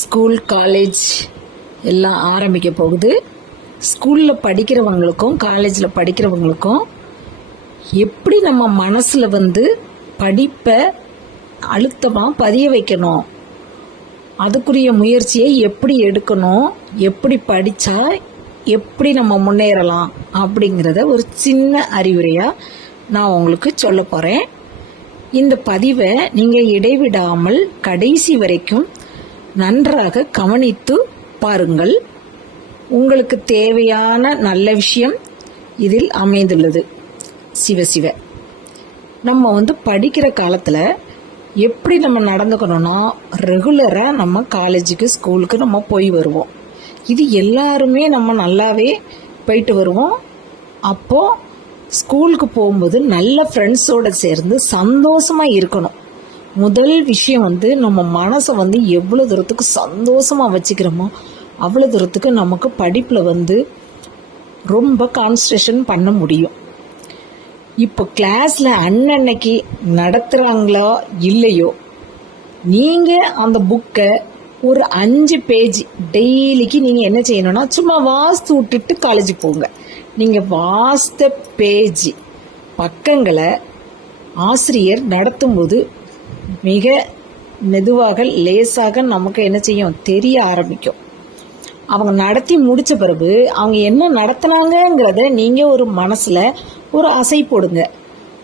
School college எல்லாம் ஆரம்பிக்க போகுது. ஸ்கூலில் படிக்கிறவங்களுக்கும் காலேஜில் படிக்கிறவங்களுக்கும் எப்படி நம்ம மனசில் வந்து படிப்பை அழுத்தமாக பதிய வைக்கணும்? அதுக்குரிய முயற்சியை எப்படி எடுக்கணும்? எப்படி படித்தா எப்படி நம்ம முன்னேறலாம்? அப்படிங்கிறத ஒரு சின்ன அறிவுரையாக நான் உங்களுக்கு சொல்ல போகிறேன் இந்த பதிவை நீங்கள் இடைவிடாமல் கடைசி வரைக்கும் நன்றாக கவனித்து பாருங்கள். உங்களுக்கு தேவையான நல்ல விஷயம் இதில் அமைந்துள்ளது. சிவ சிவ. நம்ம வந்து படிக்கிற காலத்தில் எப்படி நம்ம நடந்துக்கணும்னா ரெகுலராக நம்ம காலேஜுக்கு ஸ்கூலுக்கு நம்ம போய் வருவோம். இது எல்லாருமே நம்ம நல்லாவே போயிட்டு வருவோம். அப்போது ஸ்கூலுக்கு போகும்போது நல்ல ஃப்ரெண்ட்ஸோடு சேர்ந்து சந்தோஷமாக இருக்கணும். முதல் விஷயம் வந்து நம்ம மனசை வந்து எவ்வளோ தூரத்துக்கு சந்தோஷமாக வச்சுக்கிறோமோ அவ்வளோ தூரத்துக்கு நமக்கு படிப்பில் வந்து ரொம்ப கான்சன்ட்ரேஷன் பண்ண முடியும். இப்போ கிளாஸில் அன்னன்னைக்கு நடத்துகிறாங்களோ இல்லையோ நீங்கள் அந்த புக்கை ஒரு அஞ்சு பேஜ் டெய்லிக்கு நீங்கள் என்ன செய்யணும்னா சும்மா வாஸ்து விட்டுட்டு காலேஜ் போங்க. நீங்கள் வாஸ்த பேஜ் பக்கங்களை ஆசிரியர் நடத்தும்போது மிக மெதுவாக லேசாக நமக்கு என்ன செய்யும்? தெரிய ஆரம்பிக்கும். அவங்க நடத்தி முடித்த பிறகு அவங்க என்ன நடத்துனாங்கங்கிறத நீங்கள் ஒரு மனசில் ஒரு அசை போடுங்க.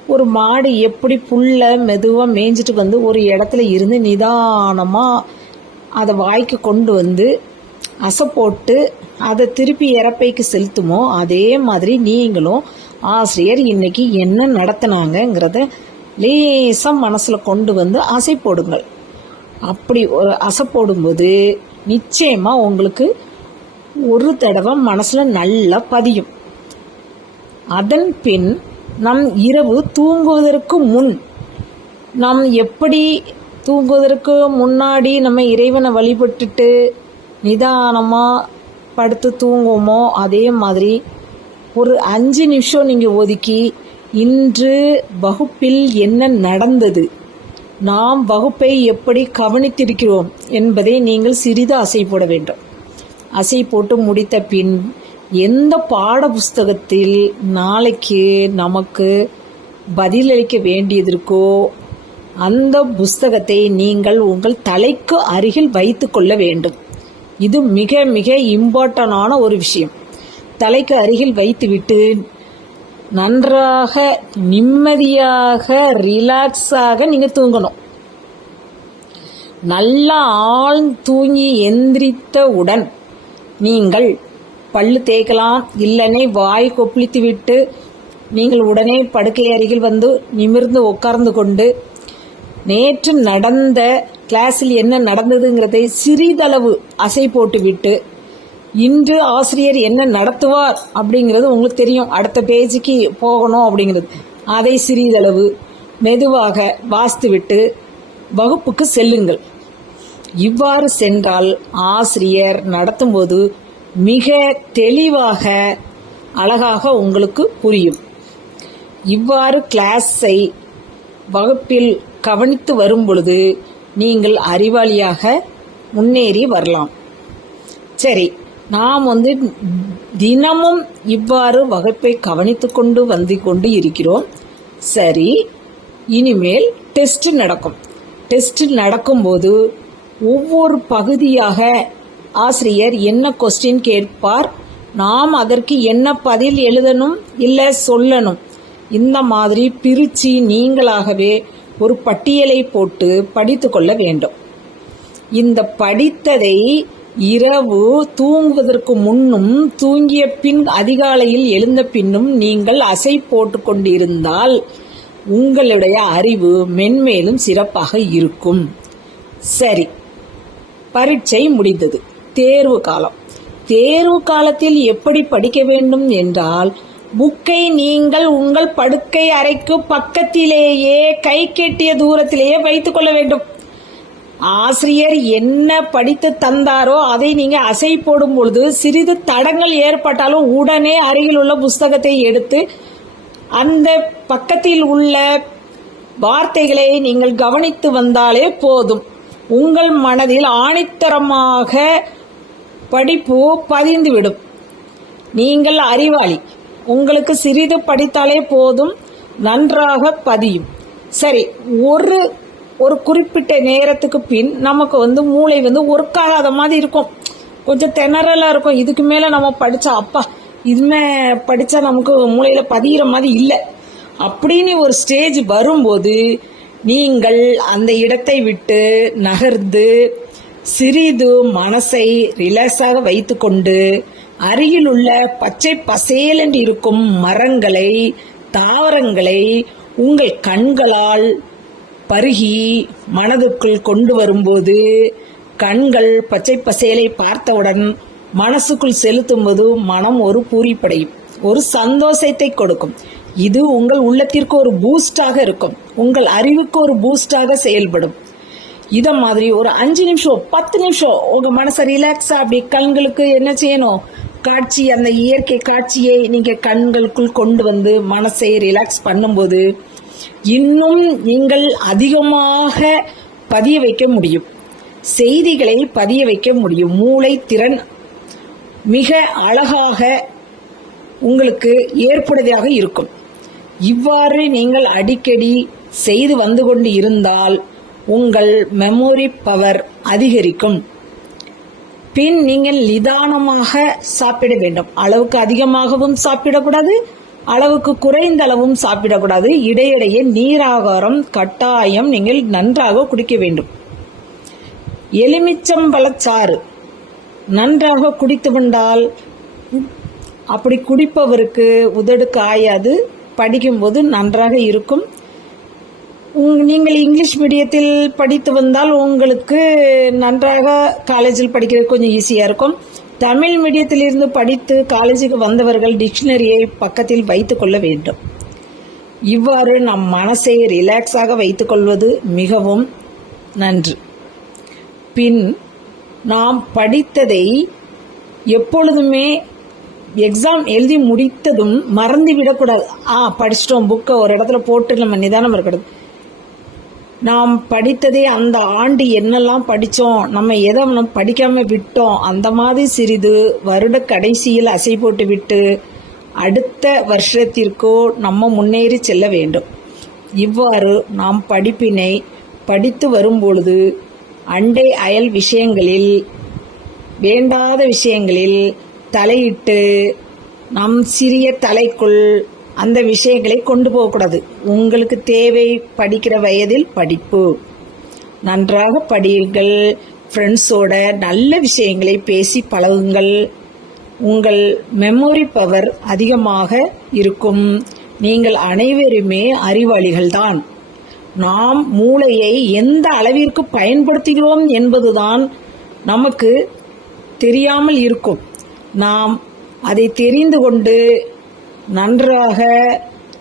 ஒரு மாடு எப்படி புல்ல மெதுவாக மேய்ஞ்சிட்டு வந்து ஒரு இடத்துல இருந்து நிதானமாக அதை வாய்க்கு கொண்டு வந்து அசை போட்டு அதை திருப்பி இறப்பைக்கு செலுத்துமோ அதே மாதிரி நீங்களும் ஆசிரியர் இன்னைக்கு என்ன நடத்தினாங்கங்கிறத லேசாக மனசில் கொண்டு வந்து அசை போடுங்கள். அப்படி ஒரு அசை போடும்போது நிச்சயமாக உங்களுக்கு ஒரு தடவை மனசில் நல்லா பதியும். அதன் பின் நம் இரவு தூங்குவதற்கு முன் நாம் எப்படி தூங்குவதற்கு முன்னாடி நம்ம இறைவனை வழிபட்டுட்டு நிதானமாக படுத்து தூங்குவோமோ அதே மாதிரி ஒரு அஞ்சு நிமிஷம் நீங்கள் ஒதுக்கி இன்று வகுப்பில் என்ன நடந்தது? நாம் வகுப்பை எப்படி கவனித்திருக்கிறோம் என்பதை நீங்கள் சிறிது அசை போட வேண்டும். அசை போட்டு முடித்த பின் எந்த பாட புஸ்தகத்தில் நாளைக்கு நமக்கு பதிலளிக்க வேண்டியது இருக்கோ அந்த புஸ்தகத்தை நீங்கள் உங்கள் தலைக்கு அருகில் வைத்து கொள்ள வேண்டும். இது மிக மிக இம்பார்ட்டண்டான ஒரு விஷயம். தலைக்கு அருகில் வைத்துவிட்டு நன்றாக நிம்மதியாக ரிலாக்ஸாக நீங்கள் தூங்கணும். நல்லா ஆள் தூங்கி எந்திரித்தவுடன் நீங்கள் பல்லு தேய்க்கலாம் இல்லைனே வாய் கொப்பளித்து விட்டு நீங்கள் உடனே படுக்கை அருகில் வந்து நிமிர்ந்து உட்கார்ந்து கொண்டு நேற்று நடந்த கிளாஸில் என்ன நடந்ததுங்கிறதை சிறிதளவு அசை போட்டு விட்டு இன்று ஆசிரியர் என்ன நடத்துவார் அப்படிங்கிறது உங்களுக்கு தெரியும். அடுத்த பேஜுக்கு போகணும் அப்படிங்கிறது. அதை சிறிதளவு மெதுவாக வாசித்துவிட்டு வகுப்புக்கு செல்லுங்கள். இவ்வாறு சென்றால் ஆசிரியர் நடத்தும்போது மிக தெளிவாக அழகாக உங்களுக்கு புரியும். இவ்வாறு கிளாஸை வகுப்பில் கவனித்து வரும் பொழுது நீங்கள் அறிவாளியாக முன்னேறி வரலாம். சரி நாம் வந்து தினமும் இவ்வாறு வகுப்பை கவனித்து கொண்டு வந்து கொண்டு இருக்கிறோம். சரி இனிமேல் டெஸ்ட் நடக்கும். டெஸ்ட் நடக்கும்போது ஒவ்வொரு பகுதியாக ஆசிரியர் என்ன கொஸ்டின் கேட்பார் நாம் அதற்கு என்ன பதில் எழுதணும் இல்லை சொல்லணும். இந்த மாதிரி பிரித்து நீங்களாகவே ஒரு பட்டியலை போட்டு படித்து கொள்ள வேண்டும். இந்த படித்ததை இரவு தூங்குவதற்கு முன்னும் தூங்கிய பின் அதிகாலையில் எழுந்த பின்னும் நீங்கள் அசை போட்டு கொண்டிருந்தால் உங்களுடைய அறிவு மென்மேலும் சிறப்பாக இருக்கும். சரி பரீட்சை முடிந்தது. தேர்வு காலம். தேர்வு காலத்தில் எப்படி படிக்க வேண்டும் என்றால் புக்கை நீங்கள் உங்கள் படுக்கை அறைக்கு பக்கத்திலேயே கை கெட்டிய தூரத்திலேயே வைத்துக் கொள்ள வேண்டும். ஆசிரியர் என்ன படித்து தந்தாரோ அதை நீங்க அசை போடும் பொழுது சிறிது தடங்கள் ஏற்பட்டாலும் உடனே அருகில் உள்ள புஸ்தகத்தை எடுத்து அந்த பக்கத்தில் உள்ள வார்த்தைகளை நீங்கள் கவனித்து வந்தாலே போதும். உங்கள் மனதில் ஆணித்தரமாக படிப்பு பதிந்துவிடும். நீங்கள் அறிவாளி. உங்களுக்கு சிறிது படித்தாலே போதும். நன்றாக பதியும். சரி ஒரு ஒரு குறிப்பிட்ட நேரத்துக்கு பின் நமக்கு வந்து மூளை வந்து ஒர்க் ஆகாத மாதிரி இருக்கும். கொஞ்சம் திணறலாக இருக்கும். இதுக்கு மேலே நம்ம படித்தா அப்பா இதுமே படித்தா நமக்கு மூளையில் பதிகிற மாதிரி இல்லை. அப்படின்னு ஒரு ஸ்டேஜ் வரும்போது நீங்கள் அந்த இடத்தை விட்டு நகர்ந்து சிறிது மனசை ரிலாக்ஸாக வைத்துக்கொண்டு அருகில் உள்ள பச்சை பசேலென்று இருக்கும் மரங்களை தாவரங்களை உங்கள் கண்களால் பருகி மனதுக்குள் கொண்டு வரும்போது கண்கள் பச்சை பசேலை பார்த்தவுடன் மனசுக்குள் செலுத்தும்போது மனம் ஒரு பூரிப்படையும் ஒரு சந்தோஷத்தை கொடுக்கும். இது உங்கள் உள்ளத்திற்கு ஒரு பூஸ்டாக இருக்கும். உங்கள் அறிவுக்கு ஒரு பூஸ்டாக செயல்படும். இதை மாதிரி ஒரு அஞ்சு நிமிஷம் பத்து நிமிஷம் உங்க மனசை ரிலாக்ஸா அப்படி கண்களுக்கு என்ன செய்யணும்? காட்சி அந்த இயற்கை காட்சியை நீங்க கண்களுக்குள் கொண்டு வந்து மனசை ரிலாக்ஸ் பண்ணும்போது இன்னும் நீங்கள் அதிகமாக பதிய வைக்க முடியும். செய்திகளை பதிய வைக்க முடியும். மூளை திறன் மிக அழகாக உங்களுக்கு ஏற்புடையதாக இருக்கும். இவ்வாறு நீங்கள் அடிக்கடி செய்து வந்து கொண்டு இருந்தால் உங்கள் மெமோரி பவர் அதிகரிக்கும். பின் நீங்கள் நிதானமாக சாப்பிட வேண்டும். அளவுக்கு அதிகமாகவும் சாப்பிடக்கூடாது அளவுக்கு குறைந்த அளவும் சாப்பிடக்கூடாது. இடையிடையே நீராகாரம் கட்டாயம் நீங்கள் நன்றாக குடிக்க வேண்டும். எலுமிச்சம்பழச்சாறு நன்றாக குடித்து கொண்டால் அப்படி குடிப்பவருக்கு உதடு காயாது படிக்கும்போது நன்றாக இருக்கும். நீங்கள் இங்கிலீஷ் மீடியத்தில் படித்து வந்தால் உங்களுக்கு நன்றாக காலேஜில் படிக்கிறது கொஞ்சம் ஈஸியாக இருக்கும். தமிழ் மீடியத்தில் இருந்து படித்து காலேஜுக்கு வந்தவர்கள் டிக்ஷனரியை பக்கத்தில் வைத்துக்கொள்ள வேண்டும். இவ்வாறு நம் மனசை ரிலாக்ஸாக வைத்துக்கொள்வது மிகவும் நன்று. பின் நாம் படித்ததை எப்பொழுதுமே எக்ஸாம் எழுதி முடித்ததும் மறந்து விடக்கூடாது ஆ படிச்சிட்டோம் புக்கை ஒரு இடத்துல போட்டு நம்ம நிதானம் இருக்கக்கூடாது நாம் படித்ததே அந்த ஆண்டு என்னெல்லாம் படித்தோம் நம்ம எதை நம்ம படிக்காம விட்டோம் அந்த மாதிரி சிறிது வருட கடைசியில் அசை போட்டு விட்டு அடுத்த வருஷத்திற்கோ நம்ம முன்னேறி செல்ல வேண்டும். இவ்வாறு நாம் படிப்பினை படித்து வரும்பொழுது அண்டை அயல் விஷயங்களில் வேண்டாத விஷயங்களில் தலையிட்டு நம் சிறிய தலைக்குள் அந்த விஷயங்களை கொண்டு போகக்கூடாது. உங்களுக்கு தேவை படிக்கிற வயதில் படிப்பு. நன்றாக படியுங்கள். ஃப்ரெண்ட்ஸோட நல்ல விஷயங்களை பேசி பழகுங்கள். உங்கள் மெமோரி பவர் அதிகமாக இருக்கும். நீங்கள் அனைவருமே அறிவாளிகள்தான் நாம் மூளையை எந்த அளவிற்கு பயன்படுத்துகிறோம் என்பதுதான் நமக்கு தெரியாமல் இருக்கும். நாம் அதை தெரிந்து கொண்டு நன்றாக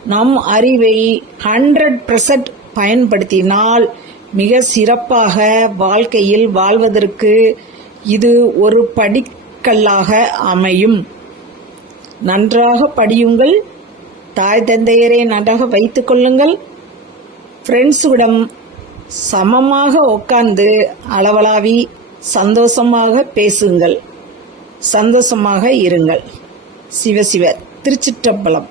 நம் அறிவை ஹண்ட்ரட் பர்சன்ட் பயன்படுத்தினால் மிக சிறப்பாக வாழ்க்கையில் வாழ்வதற்கு இது ஒரு படிக்கல்லாக அமையும். நன்றாக படியுங்கள். தாய் தந்தையரை நன்றாக வைத்து கொள்ளுங்கள். ஃப்ரெண்ட்ஸுடன் சமமாக உட்கார்ந்து அளவலாவி சந்தோஷமாக பேசுங்கள். சந்தோஷமாக இருங்கள். சிவ சிவ திருச்சிற்றம்பலம்